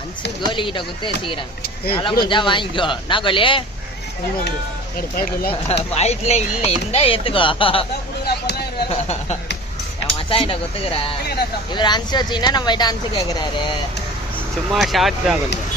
அஞ்சு கோலி கிட்ட குத்து வச்சுக்கிறேன் நல்லா முடிஞ்சா வாங்கிக்கோ. நான் கோலி வயிற்றுல இல்ல இருந்தா ஏத்துக்கோ என் மச்சான் கிட்ட குத்துக்கிறேன். இவர் அனுப்பிச்சு வச்சீங்கன்னா நம்ம கிட்ட அனுப்பிச்சு கேக்குறாரு. சும்மா ஷார்ட் தான் கொஞ்சம்.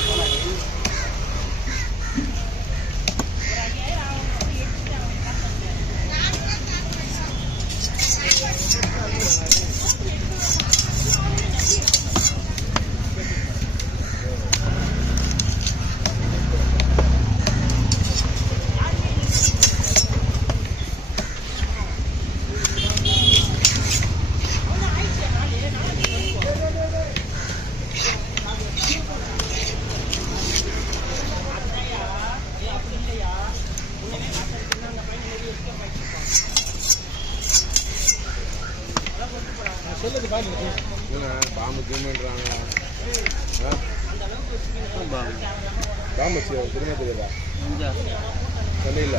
பாம்பு கீமுன்றாங்க பாம்பு திரும்ப தெரியாதா சென்னையில்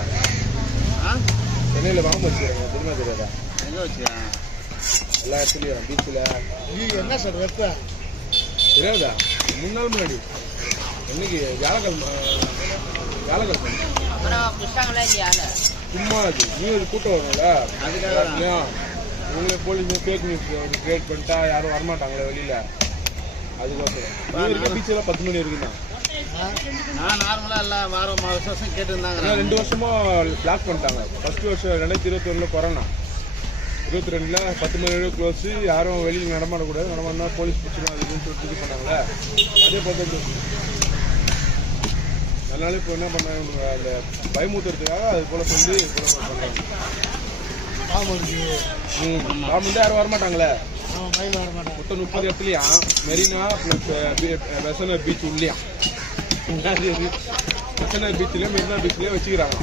சென்னையில் பாம்பு வச்சுருக்காங்க திரும்ப தெரியாதா எல்லா இடத்துலையும் பீச்சில் என்ன சார் வெப்ப தெரியாதா மூணு நாள் முன்னாடி என்னைக்கு வியாழக்கிழமை வியாழக்கிழமை? சும்மா அது. நியூஸ் கூட்டம் வரும்ல. அதுக்காக இவங்களே போலீஸ் ஃபேக் நியூஸ் கிரியேட் பண்ணிட்டா யாரும் வரமாட்டாங்களே வெளியில. அதுக்கோசரம் நியூ பீச்சில் பத்து மணி வரைக்கும் தான். நான் நார்மலா எல்லாம் வாரம் வருஷம் வருஷம் கேட்டுருந்தாங்க. ரெண்டு வருஷமா லாக் பண்ணிட்டாங்க. ஃபர்ஸ்ட் வருஷம் ரெண்டாயிரத்தி இருபத்தி ஒன்றில் கொரோனா இருபத்தி ரெண்டில் பத்து மணி வரைக்கும் க்ளோஸு யாரும் வெளியில் நடமாடக்கூடாது. நடமாடினா போலீஸ் பிடிச்சிடும் அது இதுன்னு சொல்லிட்டு இது பண்ணாங்களே அதே பார்த்து அதனால இப்போ என்ன பண்ணாங்க? அந்த பயமுறுத்துறதுக்காக அது போல் சொல்லி பண்ணுறாங்க யாரும் வரமாட்டாங்களே? மொத்தம் முப்பது இடத்துலையும் மெரினா வெசனர் பீச் உள்ளேயும் வெசனர் பீச்லேயும் மெரினா பீச்லேயும் வச்சுக்கிறாங்க.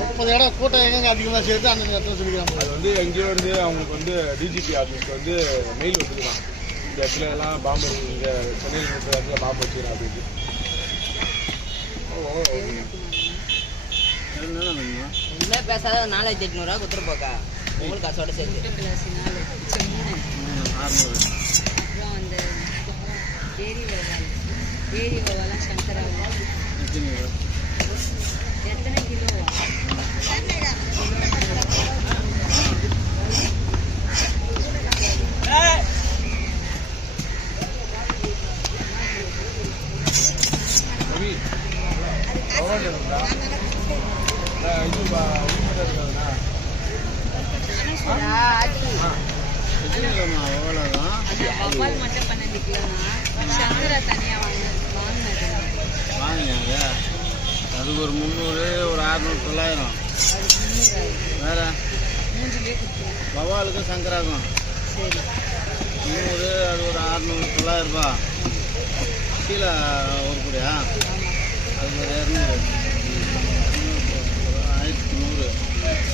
முப்பது இடம் கூட்டம் எங்க அதிகமாக சேர்த்து அந்த இடத்துல சொல்லிக்கிறாங்க. அது வந்து எங்கேயோ இருந்து அவங்களுக்கு வந்து டிஜிபி ஆஃபீஸ்க்கு வந்து மெயில் வந்துருக்கான் இந்த இடத்துல எல்லாம் பாம்பு இங்கே சென்னையில் இருக்கிற இடத்துல பாம்பு வச்சுக்கிறேன் அப்படின்னு. பேசாத நாலாயிரத்தி எட்நூறுவா குத்துரு போக்கா. உங்களுக்கு காசோட சேர்த்து. அப்புறம் அந்த ஏரி வவால் ஏரி வவாலாம் சங்கராவா எத்தனை கிலோ? இருக்குடா? மட்டும் பன்னெண்டு சங்கரா தனியாக வாங்கினது வாங்கினாங்க அதுக்கு ஒரு முந்நூறு ஒரு அறுநூறு தொள்ளாயிரம் வேற மூஞ்சிலே குத்துவோம் சரி முந்நூறு அது ஒரு அறுநூறு தொள்ளாயிரம் கீழே ஒரு குடியா அது ஒரு இரநூறு ஆயிரத்தி நூறு வேற அவள்தான் ஐம்பது கிலோ தேலி சரியா சரி அப்புறம் பண்ணிக்கலாம்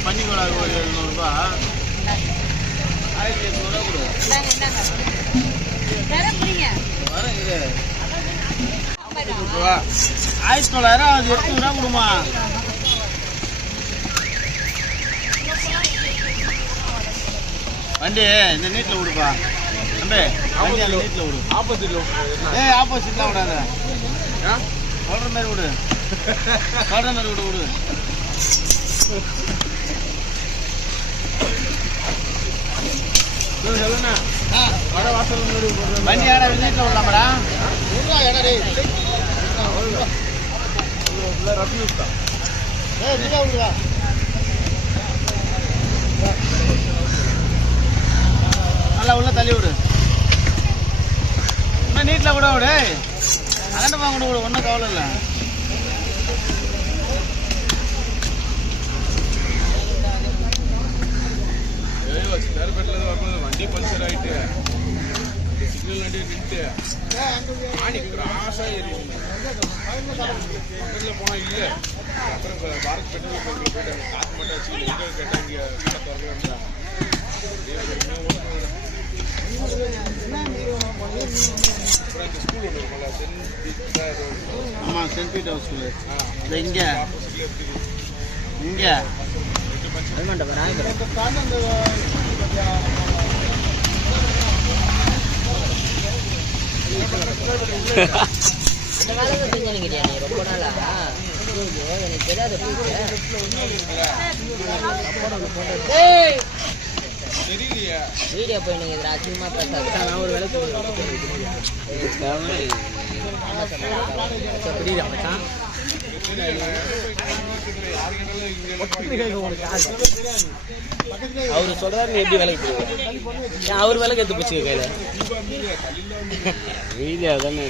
பன்னிக்கொடா ஒரு எழுநூறுபா ஆயிரத்தி எட்நூறுபா கொடுவோம் ஆயிரத்தி தொள்ளாயிரம் அது எட்நூறுபா கொடுமா வண்டி இந்த நீட்டில் விடுப்பா தம்பி வண்டி அந்த நீட்டில் விடு ஆப்போசிட்டில் ஏ ஆப்போசிட்லாம் விடாத சொல்கிற மாதிரி விடு சொல்கிற மாதிரி விடு விடு வண்டி யாரா வீட்டில் விடலாமாடா ரத்னூஸ் தான் நல்லா உள்ள தள்ளி விடு இன்னும் நீட்டில் கூட விடு அகண்டமாக கூட விடு ஒன்றும் கவலை இல்லை ஏய் வச்சு நேரப்பேட்டில் வரும்போது வண்டி பஞ்சர் ஆயிட்டு சிக்னல் வண்டி நின்று ஆணி கிராஸாக ஏறி பக்கத்தில் போனால் இல்லை அப்புறம் இப்ப பாரத் பெட்ரோல் பங்கில் போயிட்டு அங்கே காற்று மட்டும் வச்சு எங்கே கேட்டால் இங்கே கடை திறக்கலாம்டா அப்புறம் இந்த ஸ்கூல் ஒன்று இருக்கும்ல சென்ட் பீட்டர் ஏதோ ஒண்ணு. ஆமாம் சென்ட் பீட் ஹவுஸ் ஸ்கூலு இந்த இங்கே ஆப்போசிட்ல இருக்குது இங்கே அந்த காலத்துல செஞ்சனுக்கிறியா நீ ரொம்ப நாளா ஐயோ, எனக்கு தெரியாத நான் ஒரு வேலை புரியுதா மச்சான் அவர் சொல்றாரு நீ எப்படி விலைக்கு போவ அவர் வேலைக்கு எடுத்து போச்சு கையில? வீடியோ தானே